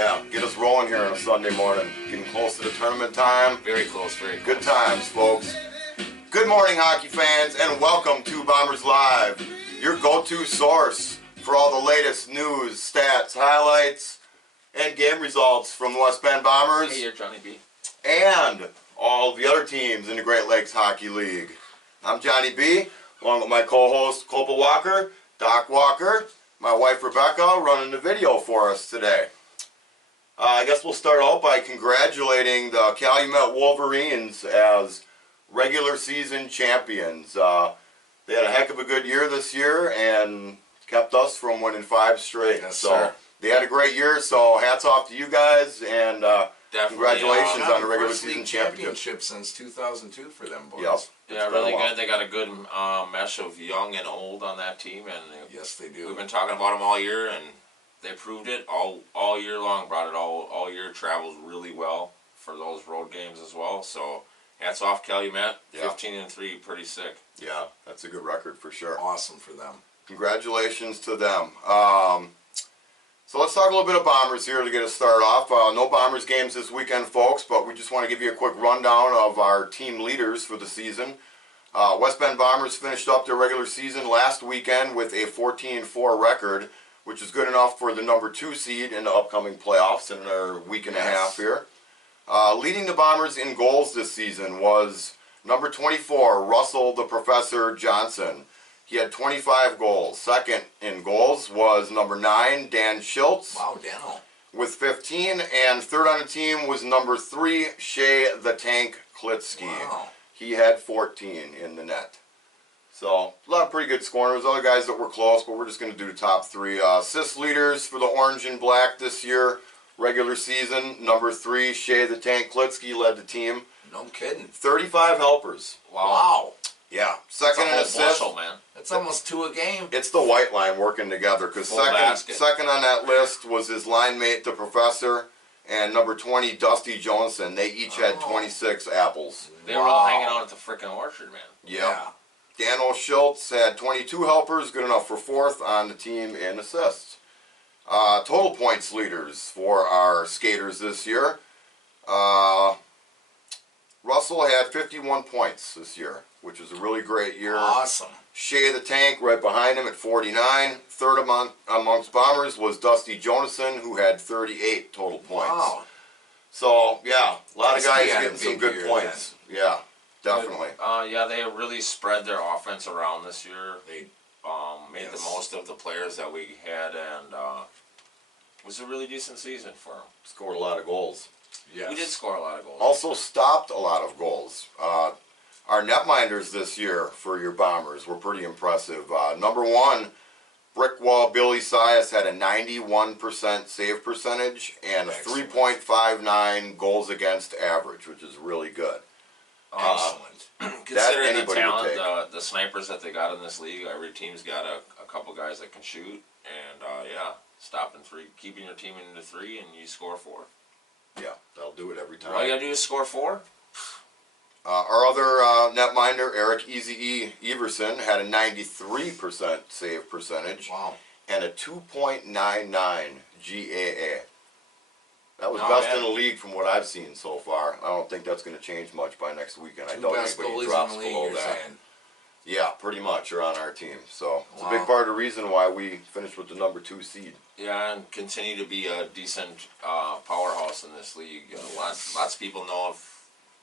Yeah, get us rolling here on a Sunday morning. Getting close to the tournament time. Very close, very close. Good times, folks. Good morning, hockey fans, and welcome to Bombers Live, your go-to source for all the latest news, stats, highlights, and game results from the West Bend Bombers. Hey, you're Johnny B. And all the other teams in the Great Lakes Hockey League. I'm Johnny B, along with my co-host, Copel Walker, Doc Walker, my wife, Rebecca, running the video for us today. I guess we'll start out by congratulating the Calumet Wolverines as regular season champions. They had a heck of a good year this year and kept us from winning 5 straight. Yes, so sir. They had a great year, so hats off to you guys, and congratulations on the regular First season league championship. since 2002 for them boys. Yep. Yeah, really good. They got a good mesh of young and old on that team, and Yes, they do. we've been talking about them all year, and they proved it all year long. Brought it all year. Traveled really well for those road games as well. So hats off Calumet. Yeah. 15-3, pretty sick. Yeah, that's a good record for sure. Awesome for them. Congratulations to them. So let's talk a little bit of Bombers here to get us started off. No Bombers games this weekend, folks, but we just want to give you a quick rundown of our team leaders for the season. West Bend Bombers finished up their regular season last weekend with a 14-4 record, which is good enough for the number 2 seed in the upcoming playoffs in another week and a half here. Leading the Bombers in goals this season was number 24, Russell the Professor Johnson. He had 25 goals. Second in goals was number 9, Dan Schultz, Wow, Dano. with 15. And third on the team was number 3, Shea the Tank Klitsky. Wow. He had 14 in the net. So, a lot of pretty good scoring. There was other guys that were close, but we're just going to do the top 3. Assist leaders for the Orange and Black this year, regular season. Number 3, Shea the Tank Klitsky led the team. No kidding. 35 helpers. Wow. Yeah. It's a Second in whole assists. bushel, man. That's almost 2 a game. It's the white line working together, because Full basket. second on that list was his line mate, the Professor, and number 20, Dusty Johnson. They each had 26 apples. They were all hanging out at the frickin' orchard, man. Yeah. Daniel Schultz had 22 helpers, good enough for 4th on the team in assists. Total points leaders for our skaters this year. Russell had 51 points this year, which was a really great year. Awesome. Shea the Tank right behind him at 49. Third amongst Bombers was Dusty Jonason, who had 38 total points. Wow. So, yeah, a lot of Dusty guys had a getting some big good year points. Yeah, definitely. Yeah, they really spread their offense around this year. They Made Yes. the most of the players that we had, and it was a really decent season for them. Scored a lot of goals. yes. We did score a lot of goals. Also stopped a lot of goals. Our netminders this year for your Bombers were pretty impressive. Number 1, Brickwall Billy Sias had a 91% save percentage and a Excellent. 3.59 goals against average, which is really good. Excellent. Considering the anybody would talent, the snipers that they got in this league, every team's got a couple guys that can shoot, and yeah, stopping 3, keeping your team into 3, and you score 4. Yeah, that'll do it every time. All you gotta do is score 4. Our other netminder, Eric Easy E. Everson, had a 93% save percentage Wow. and a 2.99 GAA. That was Not best bad. in the league from what I've seen so far. I don't think that's going to change much by next weekend. I 2 doubt best anybody goalies drops in the league, below you're that. saying. Yeah, pretty much are on our team. So it's a big Wow. part of the reason why we finished with the number 2 seed. Yeah, and continue to be a decent powerhouse in this league. Lots of people know if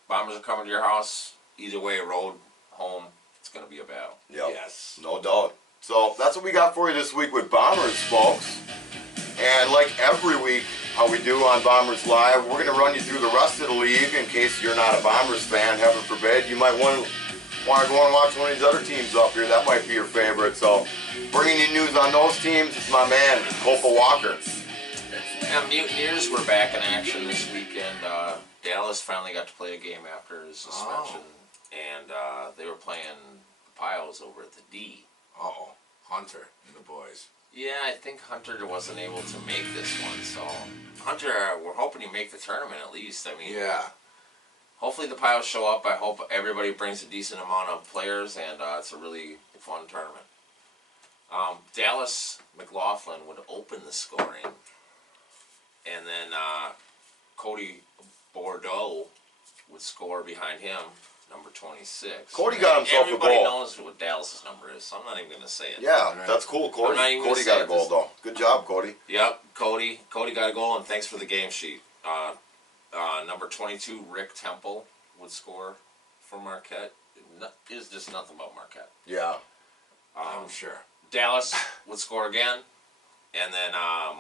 Bombers are coming to your house, either way, road, home, it's gonna be a battle. Yep. Yes. No doubt. So that's what we got for you this week with Bombers, folks. And like every week, how we do on Bombers Live, we're going to run you through the rest of the league in case you're not a Bombers fan, heaven forbid. You might want to go and watch one of these other teams up here. That might be your favorite. So bringing you news on those teams, it's my man, Copel Walker. And Mutineers were back in action this weekend. Dallas finally got to play a game after his suspension, and they were playing the Piles over at the D. Uh-oh. Hunter and the boys. Yeah, I think Hunter wasn't able to make this one, so Hunter, we're hoping you make the tournament at least. I mean, Yeah. hopefully the Piles show up. I hope everybody brings a decent amount of players, and it's a really fun tournament. Dallas McLaughlin would open the scoring, and then Cody Bordeaux would score behind him, number 26. Cody got himself a Everybody goal. knows what Dallas's number is, so I'm not even going to say it. Yeah, Right. that's cool, Cody. I'm not even Cody gonna got say a goal this. though. Good job, Cody. Yep, Cody got a goal, and thanks for the game sheet. Number 22, Rick Temple would score for Marquette. It's just nothing but Marquette. Yeah. I'm sure. Dallas would score again, and then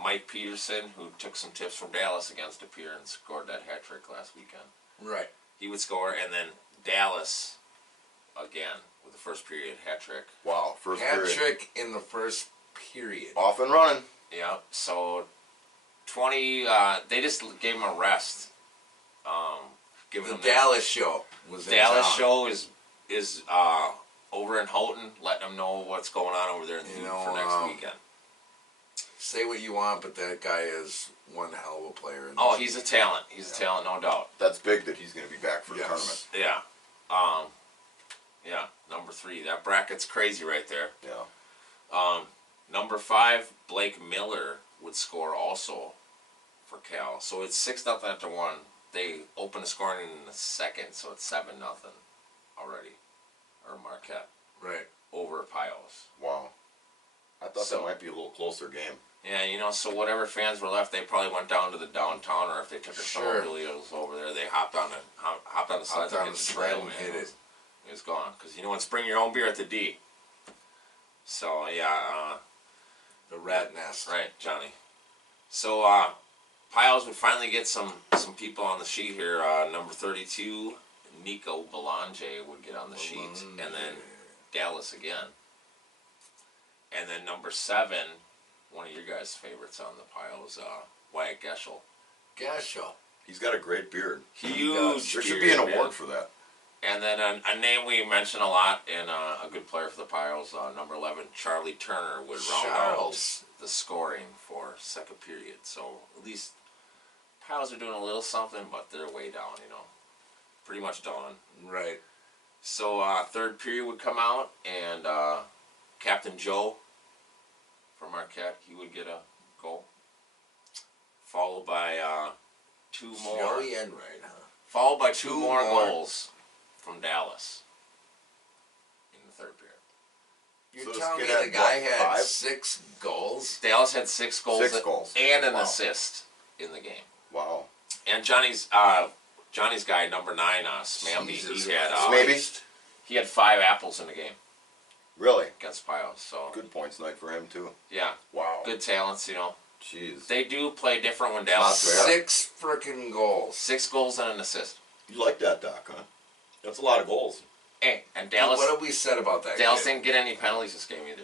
Mike Peterson, who took some tips from Dallas against De Pere and scored that hat trick last weekend. Right. He would score, and then Dallas again with the first period hat trick. Wow. First Hat period. trick in the first period. Off and running. Yep. So 20. They just gave him a rest. Giving The him Dallas show was in Dallas town. show is over in Houghton, letting them know what's going on over there in the You know, for next weekend. Say what you want, but that guy is one hell of a player. Oh, he's a talent. He's a talent, no doubt. That's big that he's going to be back for the Yes. tournament. Yeah. Yeah. Number 3. That bracket's crazy right there. Yeah. Number 5, Blake Miller would score also for Cal. So it's 6-0 after 1. They open the scoring in the second, so it's 7-0 already. Or Marquette Right. over Pios. Wow. I thought So- that might be a little closer game. Yeah, so whatever fans were left, they probably went down to the downtown, or if they took their Sure. snowmobiles over there, they hopped on the sled Hopped and on hit the the sled trail, and man. hit it. It was gone. Because, in spring your own beer at the D. So, yeah, The rat nest. right, Johnny. So, Piles would finally get some people on the sheet here. Number 32, Nico Belanger would get on the sheet. And then Dallas again. And then number 7, one of your guys' favorites on the Piles, Wyatt Geschel. Gasho. He's got a great beard. Huge. There should be an beard, award man. for that. And then a name we mention a lot, and a good player for the Piles, number 11, Charlie Turner, would round Charles. out the scoring for second period. So at least Piles are doing a little something, but they're way down, pretty much done. Right. So third period would come out, and Captain Joe from Marquette, he would get a goal, followed by two more. Joey Enright, huh? Followed by two Two more more. goals from Dallas in the third period. You're So this telling me kid the had, guy what, had 5? 6 goals? Dallas had 6 goals, 6 goals. and an Wow. assist in the game. Wow. And Johnny's guy, number 9, Smamby, Jesus he had Christ. he had 5 apples in the game Really? against Pios. So Good points night for him, too. yeah, Wow. good talents. Jeez. They do play different when Not Dallas. fair. 6 frickin' goals. 6 goals and an assist. You like that, Doc, huh? That's a lot of goals. Hey, and Dallas. What have we said about that Dallas kid? didn't get any penalties this game either.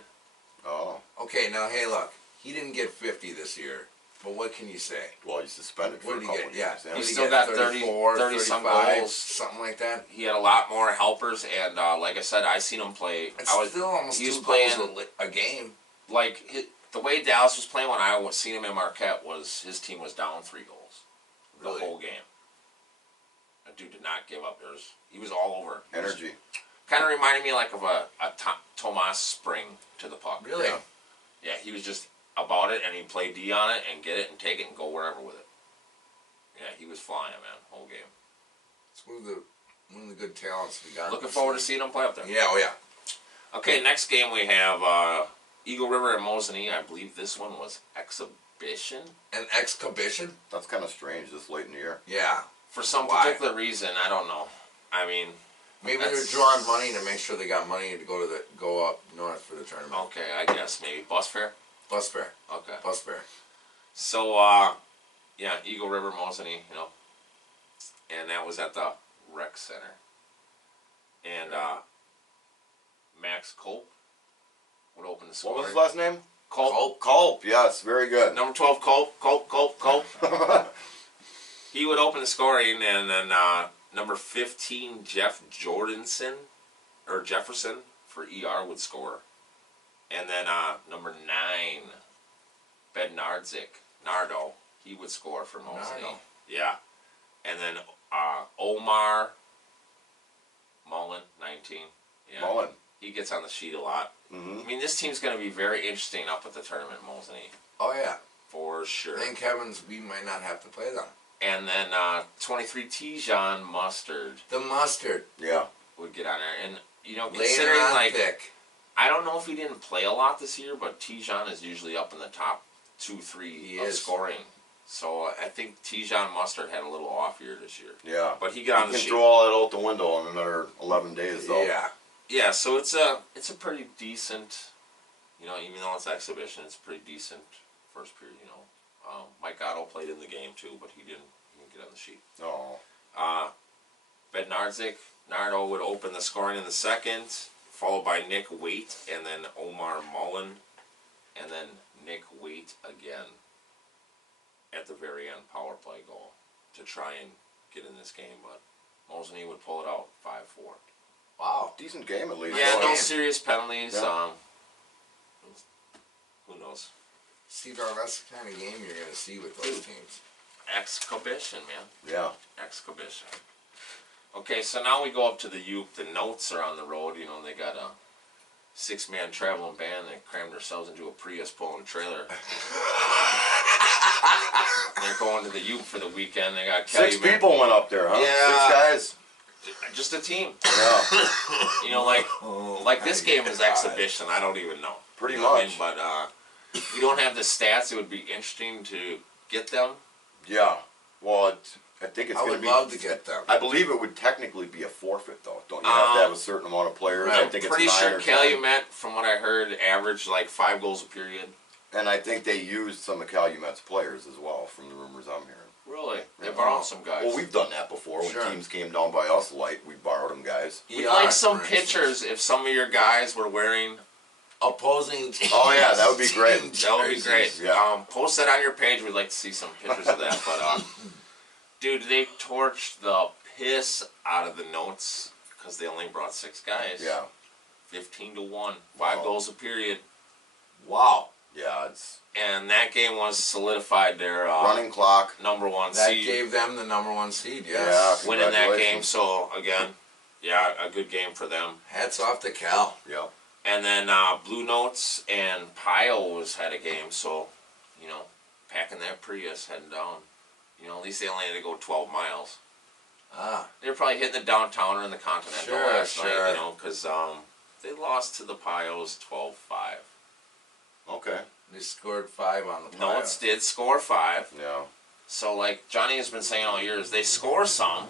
Oh. Okay, now, hey, look. He didn't get 50 this year. But what can you say? Well, he's suspended for What a did he couple get? of Yeah. games. What He did he still get? got 30 34, 30-some 35, goals. something like that? He had a lot more helpers, and like I said, I seen him play. It's still almost he was 2 playing goals a game. like the way Dallas was playing when I was seen him in Marquette was his team was down 3 goals the Really? whole game. That dude did not give up. He was all over. Energy. Kind of reminded me like of a Tomas Spring to the puck. Really? Yeah, he was just about it, and he'd play D on it and get it and take it and go wherever with it. Yeah, he was flying, man, whole game. It's one of the good talents we got. Looking forward to seeing him play up there. Yeah, oh yeah. Okay, next game we have Eagle River and Mosinee. I believe this one was exhibition. An exhibition? That's kind of strange this late in the year. Yeah. For some Why? particular reason, I don't know. I mean, Maybe That's- they're drawing money to make sure they got money to go up north for the tournament. okay, I guess maybe bus fare. Bus fare. Okay, Bus fare. so yeah, Eagle River, Mosinee, and that was at the rec center. And Max Culp would open the What score. was his last name? Culp. Culp. Yes, very good. Number 12, Culp. He would open the scoring, and then number 15, Jefferson for ER would score. And then number 9, Nardo, he would score for Mosinee. Nardo. Yeah. And then Omar Mullen, 19. Yeah. Mullen. He gets on the sheet a lot. Mm-hmm. I mean, this team's going to be very interesting up at the tournament, Mosinee. Oh yeah. for sure. And Kevin's, we might not have to play them. And then 23 Tijon Mustard The Mustard. Yeah. would get on there. And, you know, Later considering, on like, pick. I don't know if he didn't play a lot this year, but Tijon is usually up in the top 2-3 He of is. scoring. So I think Tijon Mustard had a little off year this year. Yeah. But he got on You the can sheet. throw all that out the window in another 11 days, though. Yeah. Yeah, so it's a pretty decent, you know, even though it's exhibition, it's pretty decent first period, you know. Mike Otto played in the game too, but he didn't get on the sheet. Oh. Bednarzik, Nardo would open the scoring in the second, followed by Nick Waite, and then Omar Mullen, and then Nick Waite again at the very end, power play goal to try and get in this game, but Mosney would pull it out 5-4. Wow. Decent game, at least. Yeah, no game. serious penalties. Yeah. Who knows? See, though, that's the kind of game you're going to see with those teams. Exhibition, man. Yeah. Exhibition. Okay, so now we go up to the Uke. The Notes are on the road. You know, they got a 6-man traveling band. They crammed themselves into a Prius pulling a trailer. They're going to the Uke for the weekend. They got Six Calumet. people went up there, huh? Yeah. 6 guys. Just a team. Yeah. You know, like this game is God. exhibition. I don't even know. Pretty You know what I much. mean? But we don't have the stats. It would be interesting to get them. Yeah. Well, I think it's I going would to be. love to get them. I believe it would technically be a forfeit, though. Don't you have to have a certain amount of players? I right. think Pretty it's 9 sure or 10. Calumet, from what I heard, averaged like 5 goals a period. And I think they used some of Calumet's players as well, from the rumors I'm hearing. Really? They Yeah. borrowed some guys. Well, we've done that before. When Sure. teams came down by us light, we borrowed them guys. We'd ER, like some for instance. pictures if some of your guys were wearing. Opposing teams. Oh, yeah, that would be great. That would be great. Yeah. Post that on your page. We'd like to see some pictures of that. But, dude, they torched the piss out of the Notes because they only brought 6 guys. Yeah. 15-1, 5 Wow. goals a period, Wow. Yeah, it's and that game was solidified their running clock. number 1 That seed. gave them the number 1 seed, Yeah. yes. Winning that game. Congratulations. So again, yeah, a good game for them. Hats off to Cal. Yep. And then Blue Notes and Pios had a game, so, you know, packing that Prius, heading down. You know, at least they only had to go 12 miles. Ah. They were probably hitting the downtown or in the Continental Sure, last night, sure. you know, because they lost to the Pios 12-5. Okay. They scored 5 on the Notes did score 5. Yeah. So, like Johnny has been saying all years, they score some,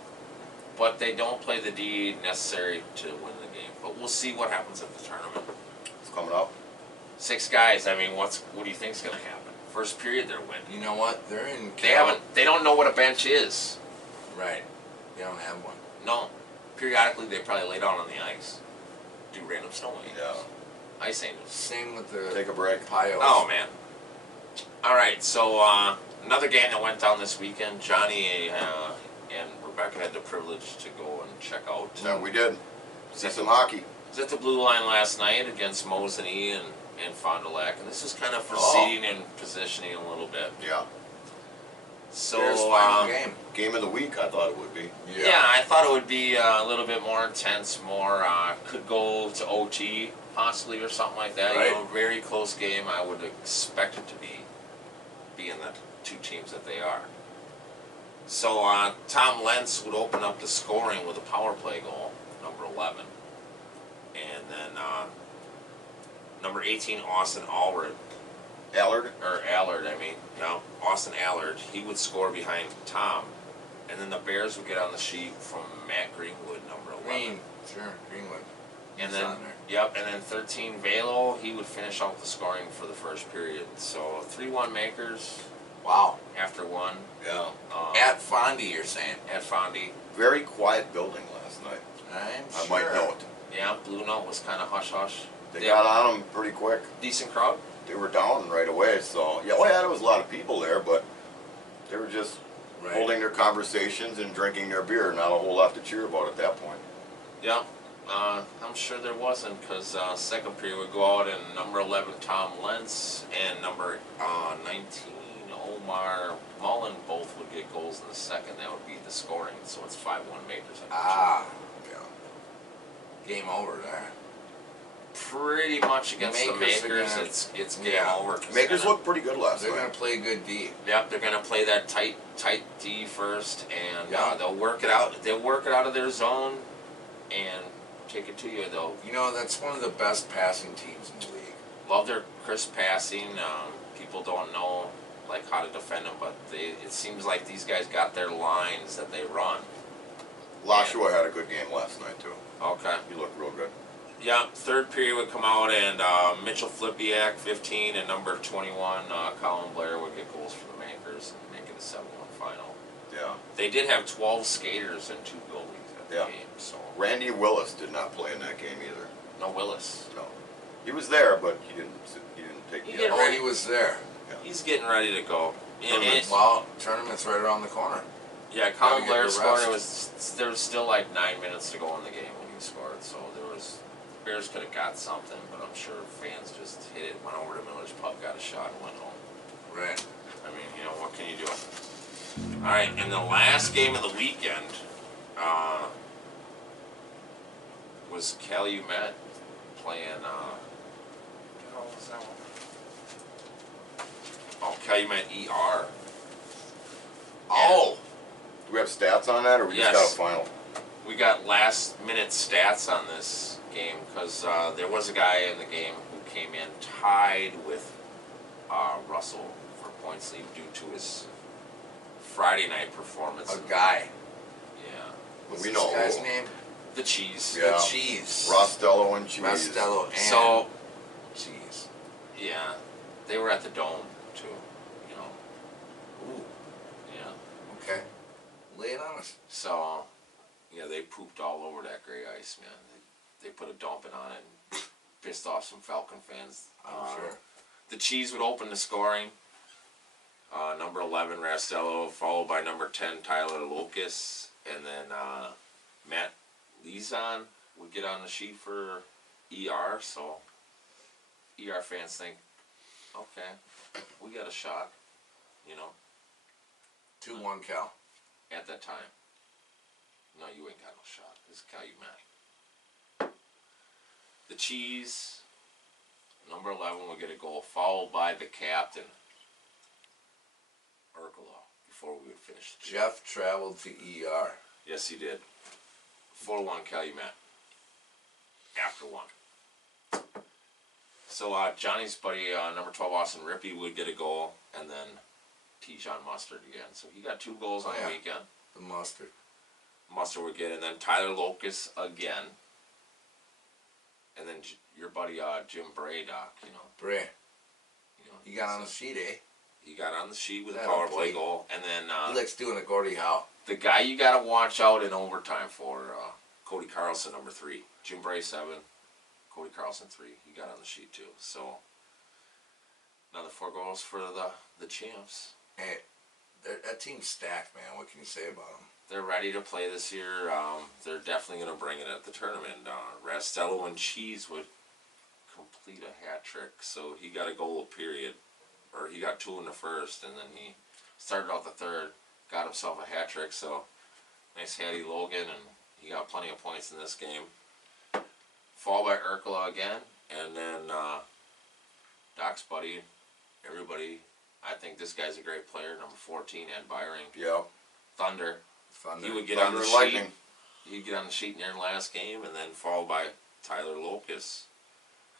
but they don't play the D necessary to win the game. But we'll see what happens at the tournament. It's coming up. 6 guys. I mean, what do you think's going to happen? First period, they're winning. You know what? They're in They Cal. haven't. They don't know what a bench is. Right. They don't have one. No. Periodically, they probably lay down on the ice, do random snowing. Yeah. Ice angels. Same with the Take a break. Pios. Oh man. All right. So another game that went down this weekend. Johnny and Rebecca had the privilege to go and check out. Yeah, we did. See some hockey. Was at the blue line last night against Mosinee and Fond du Lac, and this is kind of for Oh. seeding and positioning a little bit. Yeah. So Bears' final game. Game of the week, I thought it would be. yeah, I thought it would be a little bit more intense, more could go to OT possibly or something like that. Right. You know, very close game. I would expect it to be being the 2 teams that they are. So Tom Lentz would open up the scoring with a power play goal, number 11, and then number 18 Austin Allred. Allard. Allard, I mean, Austin Allard, he would score behind Tom, and then the Bears would get on the sheet from Matt Greenwood, number 11. Green. Sure. Greenwood. And He's then, on there. yep, and then 13 Velo, he would finish out the scoring for the first period. So 3-1 makers Wow. after 1 Yeah. At Fondy, you're saying? at Fondy. Very quiet building last night. I'm I sure. might note. Yeah, Blue Note was kind of hush-hush. They Yeah. got on them pretty quick. Decent crowd. They were down right away, so yeah. Oh yeah, there was a lot of people there, but they were just Right. holding their conversations and drinking their beer. Not a whole lot to cheer about at that point. Yeah, I'm sure there wasn't, because second period would go out and number 11 Tom Lentz and number 19 Omar Mullen both would get goals in the second. That would be the scoring, so it's 5-1 makers. Ah. Yeah. Game over there. pretty much against the Makers are Makers. gonna- It's game yeah. over. 'Cause Makers they're looked pretty good last They're gonna night. play good D. Yep, they're gonna play that tight D first, and Yeah. they'll work it out. They'll work it out of their zone, and take it to you. They'll You know, that's one of the best passing teams in the league. love their crisp passing. People don't know like how to defend them, but it seems like these guys got their lines that they run. Lashua had a good game last night too. Okay. He looked real good. Yeah, third period would come out, and Mitchell Flipiak, 15, and number 21, Colin Blair would get goals for the Makers and make it a 7-1 final. Yeah. They did have 12 skaters and 2 goalies at the Yeah. game, so Randy Willis did not play in that game either. no Willis. No. He was there, but he didn't take He the. did Oh, he was there. He's getting ready to go. Tournament's Well, tournament's right around the corner. Yeah, Gotta Colin get Blair your scored. rest. There was still like 9 minutes to go in the game when he scored, so Bears could have got something, but I'm sure fans just hit it, went over to Miller's Pub, got a shot, and went home. Right. I mean, what can you do? All right, and the last game of the weekend was Calumet playing. What the hell was that one? Oh, Calumet ER. Oh. Do we have stats on that, or we Yes. just got a final? We got last minute stats on this game because there was a guy in the game who came in tied with Russell for points lead due to his Friday night performance. A guy. Yeah. What's We this know guy's who. name? The Cheese. Yeah. The Cheese. Rostello and Cheese. Rostello and So, Cheese. yeah, they were at the Dome too, Ooh. Yeah. Okay. Lay it on us. So, yeah, they pooped all over that gray ice, man. They put a dumping on it and pissed off some Falcon fans. I'm sure. The Cheese would open the scoring. Number 11, Rastello, followed by number 10, Tyler Locus. And then Matt Lezon would get on the sheet for ER. So ER fans think, okay, we got a shot, 2-1 Cal. at that time. No, you ain't got no shot. This is Calumet. The Cheese, number 11, will get a goal, followed by the captain, Urkala, before we would finish. Jeff traveled to ER. Yes, he did. 4-1 Calumet. After 1. So Johnny's buddy, number 12, Austin Rippey, would get a goal, and then Tijon Mustard again. So he got 2 goals on Oh, yeah. the weekend. The mustard. Mustard would get, and then Tyler Locus again. And then your buddy Jim Braydock, Bray. He got on the sheet, eh? He got on the sheet with a That power boy. play goal, and then He likes doing a Gordie Howe. the guy you got to watch out in overtime for, Cody Carlson, number 3. Jim Bray, 7. Cody Carlson, 3. He got on the sheet too. So another 4 goals for the champs. Hey, that team's stacked, man. What can you say about them? They're ready to play this year. They're definitely going to bring it at the tournament. Rastello and Cheese would complete a hat trick, so he got a goal period, or he got 2 in the first, and then he started out the third, got himself a hat trick. So nice Hattie Logan, and he got plenty of points in this game. Followed by Urkala again, and then Doc's buddy, everybody. I think this guy's a great player, number 14, Ed Byring. Yeah. Thunder. Thunder. He would get Thunder on the and sheet. Lightning. He'd get on the sheet in their last game, and then followed by Tyler Locus.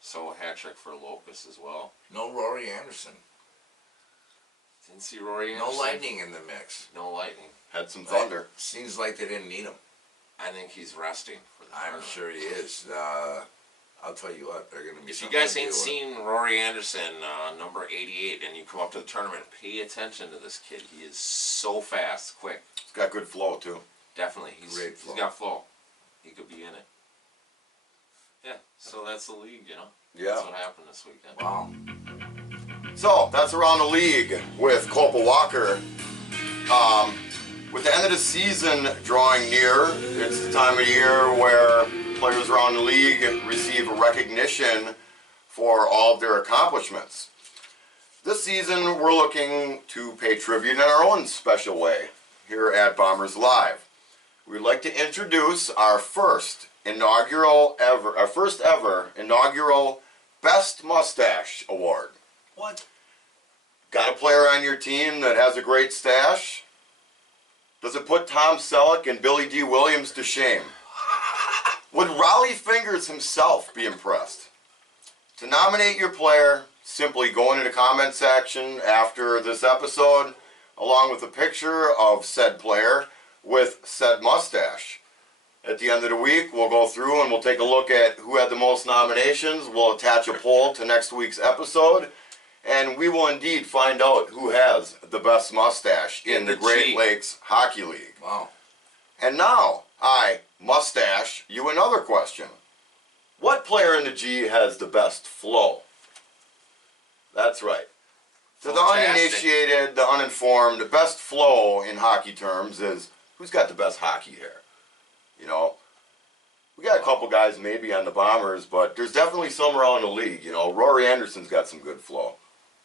So a hat trick for Locus as well. No Rory Anderson. Didn't see Rory No Anderson. Lightning in the mix. No Lightning. Had some thunder. Seems like they didn't need him. I think he's resting for the I'm tournament. sure he is. I'll tell you what, they're going to be. If you something guys to ain't deal with. seen Rory Anderson, number 88, and you come up to the tournament, pay attention to this kid. He is so fast, quick. He's got good flow too. Definitely. Great flow. He's got flow. He could be in it. Yeah, so that's the league, Yeah. That's what happened this weekend. Wow. So that's around the league with Copa Walker. With the end of the season drawing near, it's the time of year where players around the league receive recognition for all of their accomplishments. This season, we're looking to pay tribute in our own special way here at Bombers Live. We'd like to introduce our first first ever inaugural Best Mustache Award. What? Got a player on your team that has a great stash? Does it put Tom Selleck and Billy D. Williams to shame? Would Raleigh Fingers himself be impressed? To nominate your player, simply go into the comment section after this episode, along with a picture of said player with said mustache. At the end of the week, we'll go through and we'll take a look at who had the most nominations. We'll attach a poll to next week's episode, and we will indeed find out who has the best mustache in the Great Lakes Hockey League. Wow. And now, I mustache you another question. What player in the G has the best flow? That's right. To the Fantastic. uninitiated, the uninformed, the best flow in hockey terms is who's got the best hockey hair. You know, we got a couple guys maybe on the Bombers, but there's definitely some around the league. You know, Rory Anderson's got some good flow.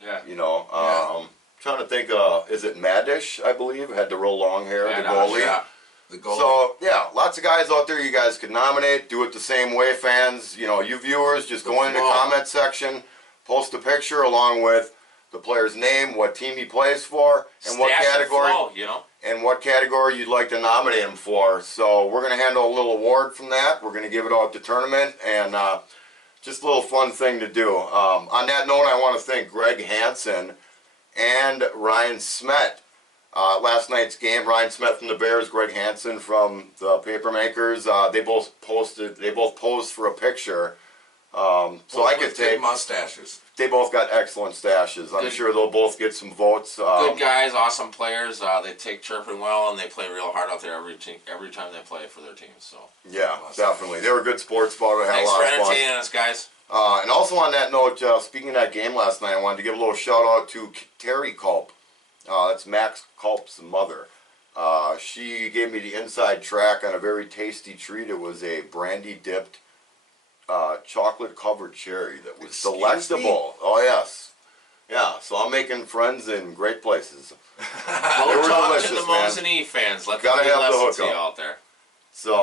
Yeah. You know, Yeah. trying to think, is it Madish, I believe, had the real long hair, the Madish, goalie. Yeah. The goal. So, yeah, lots of guys out there you guys could nominate. Do it the same way, fans. You know, you viewers, just go into the flow. comment section, post a picture along with the player's name, what team he plays for, and what Stash and category flow, you know. and what category you'd like to nominate him for. So we're going to handle a little award from that. We're going to give it out at the tournament, and just a little fun thing to do. On that note, I want to thank Greg Hansen and Ryan Smet. Last night's game, Ryan Smet from the Bears, Greg Hansen from the Papermakers. They both posed for a picture. So I could With take. big mustaches. They both got excellent stashes. I'm Good. sure they'll both get some votes. Good guys, awesome players. They take chirping well, and they play real hard out there every time they play for their teams. So Yeah, definitely. They were good sports about it. Had thanks a for lot of fun. entertaining us, guys. And also on that note, speaking of that game last night, I wanted to give a little shout out to Terry Culp. That's Max Culp's mother. She gave me the inside track on a very tasty treat. It was a brandy dipped chocolate covered cherry that was Excuse delectable. Oh yes. Yeah, so I'm making friends in great places. Go were talk delicious, to the man. Mosinee fans. Let Gotta them be have the lessons to you hookup. out there. So,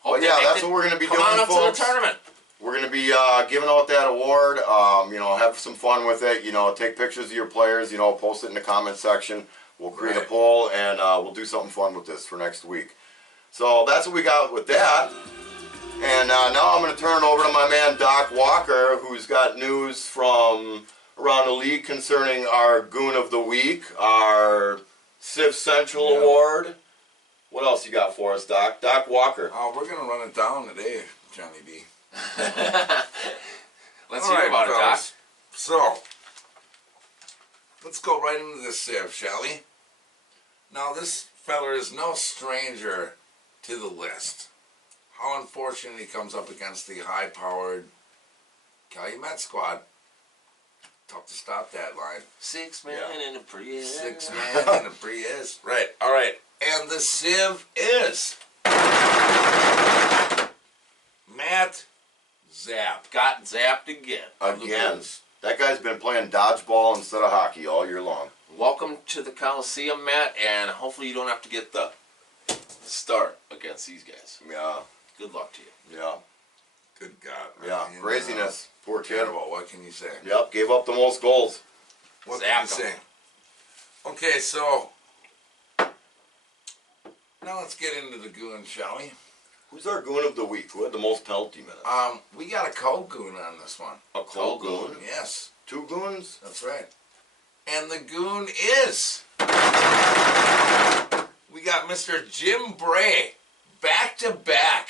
Hope but they yeah, make that's it. what we're going to be Come doing, on up folks. to the tournament. We're going to be giving out that award, you know, have some fun with it, you know, take pictures of your players, you know, post it in the comment section. We'll create a Right. poll, and we'll do something fun with this for next week. So that's what we got with that. And now I'm going to turn it over to my man Doc Walker, who's got news from around the league concerning our Goon of the Week, our Civ Central Yeah. Award. What else you got for us, Doc? Doc Walker. Oh, we're gonna run it down today, Johnny B. Let's All hear right, about it, Doc. fellas. So, let's go right into this Civ, shall we? Now, this feller is no stranger to the list. How unfortunate he comes up against the high-powered Calumet squad. Tough to stop that line. 6 men in a Prius. 6 man in a Prius. Right, all right. And the Civ is Matt Zapp. Got zapped again. of the Again. Bulls. That guy's been playing dodgeball instead of hockey all year long. Welcome to the Coliseum, Matt, and hopefully you don't have to get the start against these guys. Yeah, Good luck to you. yeah, Good God. yeah. man. Craziness. Poor kid. Terrible. What can you say? Yep, gave up the most goals. What Zapped can you him. say? Okay, so now let's get into the goon, shall we? Who's our goon of the week? Who had the most penalty minutes? We got a co-goon on this one. A cold goon. goon. Yes, 2 goons. that's right. And the goon is we got Mr. Jim Bray back to back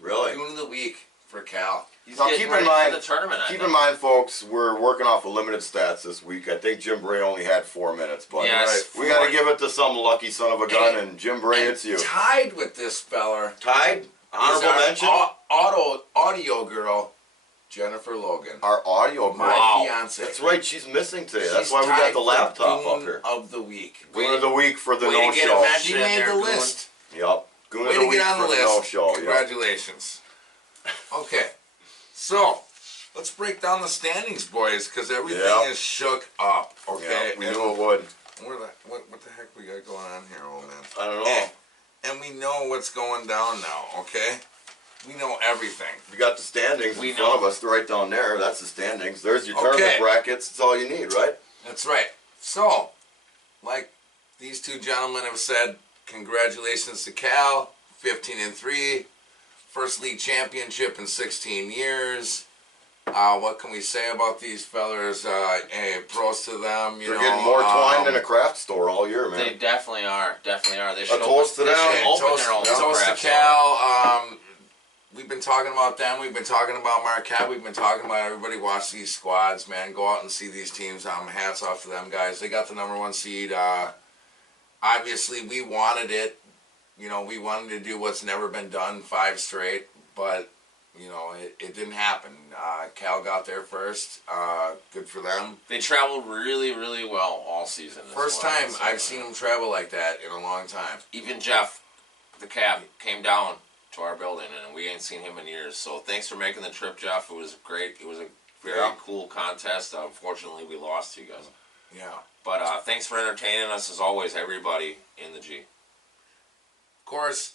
Really? goon of the week for Cal. He's Now, getting keep in ready mind- for the tournament. I Keep think. in mind, folks, we're working off of limited stats this week. I think Jim Bray only had 4 minutes, but Yes, we got to 4. give it to some lucky son of a gun. And Jim Bray, it's you. Tied with this feller. Tied. is Honorable our mention. audio girl, Jennifer Logan. Our audio. My girl. Wow. fiance. That's right. She's missing today. That's She's why we got tied the for laptop Goon up here. of the week. Goon of the week for the way to no get a show. match. She in made there, the Goon. list. Yep. Goon Way of the to week get on for the the no list. show. Yep. Congratulations. Okay, so let's break down the standings, boys, because everything Yep. is shook up. Okay, Yeah, we knew it would. what the heck we got going on here, old man? I don't know. And we know what's going down now. Okay, We know everything. We got the standings We in front of know. us right down there. That's the standings. There's your Okay. tournament brackets. That's all you need, right? That's right. So, like these two gentlemen have said, congratulations to Cal, 15-3, first league championship in 16 years. What can we say about these fellers? Pros to them. They're getting more twine than a craft store all year, man. They definitely are. Definitely are. They should toast to they them. should open Toast, their own toast to craft store. Cal. We've been talking about them. We've been talking about Marquette. We've been talking about everybody. Watch these squads, man. Go out and see these teams. Hats off to them guys. They got the #1 seed. Obviously, we wanted it. You know, we wanted to do what's never been done, 5 straight. But, you know, it didn't happen. Cal got there first. Good for them. They traveled really, really well all season. is First what I time can say. I've seen them travel like that in a long time. Even Jeff, the cab, came down to our building, and we ain't seen him in years. So thanks for making the trip, Jeff. It was great. It was a very Yeah. cool contest. Unfortunately, we lost to you guys. Yeah. But thanks for entertaining us as always, everybody in the G. Of course,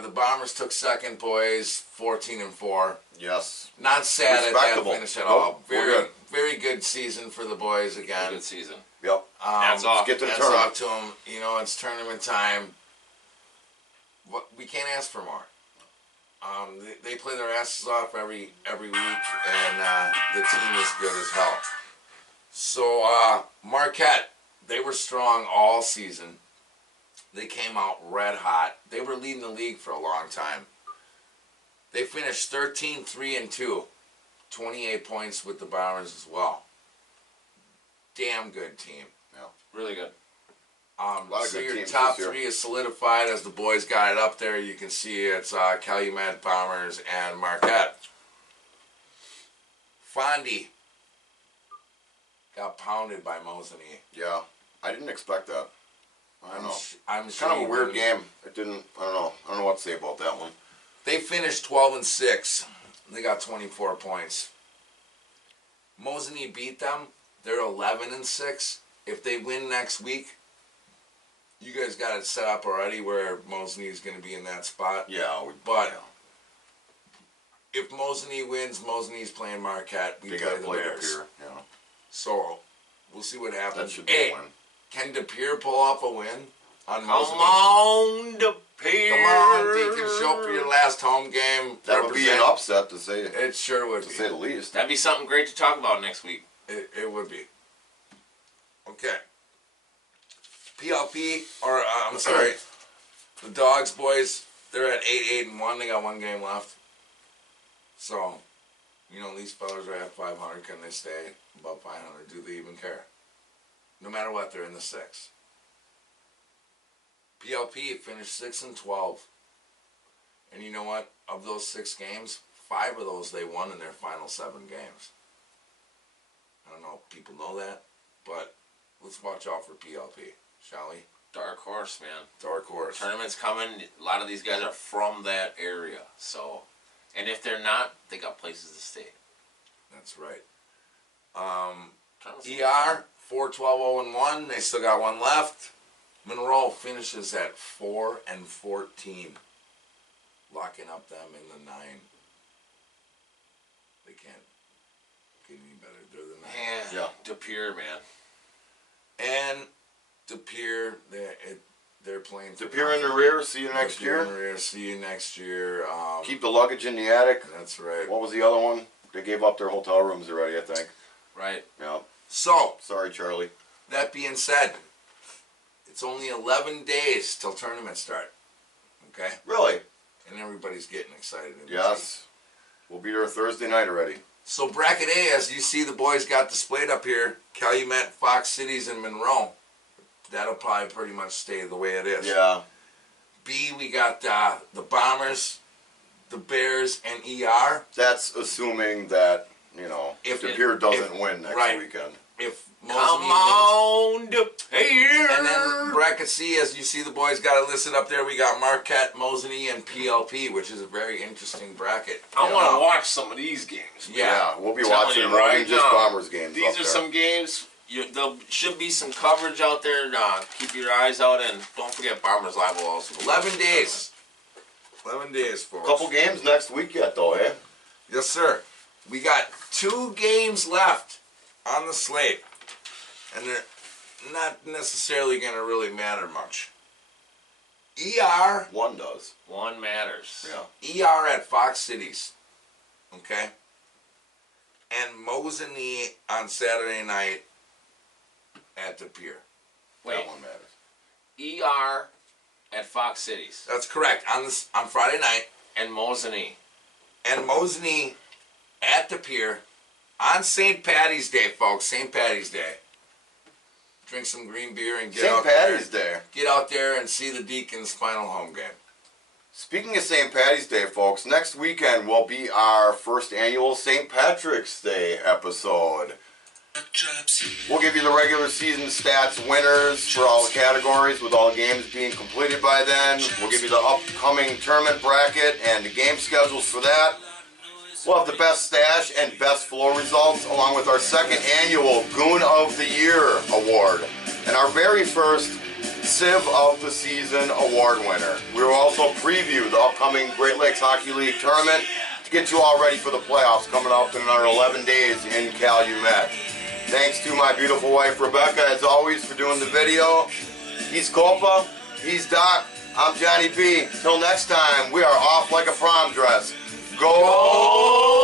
the Bombers took second, boys, 14-4. Yes. Not sad at that Respectable. finish at Nope, all. we're Very, good. very good season for the boys A again. good season. Yep. Hats off. Get to the Hats tournament. off to them. You know, it's tournament time. What we can't ask for more. They play their asses off every week, and the team is good as hell. So Marquette, they were strong all season. They came out red hot. They were leading the league for a long time. They finished 13-3-2, 28 points with the Bombers as well. Damn good team. Really good. lot of So good your teams top this year. 3 is solidified as the boys got it up there. You can see it's Calumet, Bombers, and Marquette. Fondy got pounded by Mosinee. Yeah. I didn't expect that. I don't know. I'm It's sure kind of a you weird didn't. game. It didn't. I don't know. I don't know what to say about that one. They finished 12-6. They got 24 points. Mosinee beat them. They're 11-6. If they win next week, you guys got it set up already where Mosinee is going to be in that spot. Yeah. But if Mosinee wins, Mosinee playing Marquette. We They play got to the play the Bears. pier. Yeah. So we'll see what happens. That should be Hey, a win. can De Pere pull off a win on Come Mosinee? on, the Pier. Come on, Deacon, show up for your last home game. That would be an Represent. upset to say It sure would be. the least. That'd be something great to talk about next week. It would be. Okay. PLP, or I'm sorry, the Dogs boys, they're at 8-1. They got 1 game left. So, you know, these fellas are at 500. Can they stay above 500? Do they even care? No matter what, they're in the 6. PLP finished 6-12. And you know what? Of those 6 games, 5 of those they won in their final 7 games. I don't know if people know that, but let's watch out for PLP, shall we? Dark horse, man. Dark horse. Tournament's coming. A lot of these guys are from that area. So, and if they're not, they got places to stay. That's right. Tournament's ER 4-12-0-1. They still got 1 left. Monroe finishes at 4-14, locking up them in the 9. They can't get any better. They're the 9. Man, Yeah. De Pere, man. And De Pere, they're playing. De Pere in the rear. See you next De Pere in year. the rear. See you next year. Keep the luggage in the attic. That's right. What was the other one? They gave up their hotel rooms already, I think. Right. Yeah. So, Sorry, Charlie. that being said, it's only 11 days till tournament start. Okay? Really? And everybody's getting excited. in the Yes. We'll be there Thursday night already. team. So bracket A, as you see the boys got displayed up here, Calumet, Fox Cities, and Monroe. That'll probably pretty much stay the way it is. Yeah. B, we got the Bombers, the Bears, and ER. That's assuming that, you know, If De it- Pere doesn't if- win next right. weekend. If Come Mosinee wins. on, De Pere. And then bracket C, as you see the boys got it listed up there, we got Marquette, Mosinee, and PLP, which is a very interesting bracket. I want to watch some of these games. Yeah. We'll be Telling watching you more right than just now, Bombers games. These up are there. some games. There should be some coverage out there. Keep your eyes out, and don't forget Bombers Live will also. 11 days. 11 days, folks. Couple games next week yet, though, eh? Yes, sir. We got 2 games left on the slate, and they're not necessarily going to really matter much. One does. One matters. Yeah. ER at Fox Cities, okay? And Mosinee on Saturday night at the Pier. Wait. That one matters. ER at Fox Cities That's correct. On Friday night, and Mosinee. and Mosinee at the Pier on St. Patty's Day, folks. St. Patty's Day. Drink some green beer and get St. out Patty's there. Day. Get out there and see the Deacons' final home game. Speaking of St. Patty's Day, folks, next weekend will be our first annual St. Patrick's Day episode. We'll give you the regular season stats winners for all the categories with all games being completed by then. We'll give you the upcoming tournament bracket and the game schedules for that. We'll have the best stash and best floor results along with our second annual Goon of the Year award and our very first Civ of the Season award winner. We will also preview the upcoming Great Lakes Hockey League tournament to get you all ready for the playoffs coming up in another 11 days in Calumet. Thanks to my beautiful wife Rebecca, as always, for doing the video. He's Copa, he's Doc, I'm Johnny B. Till next time, we are off like a prom dress. Go!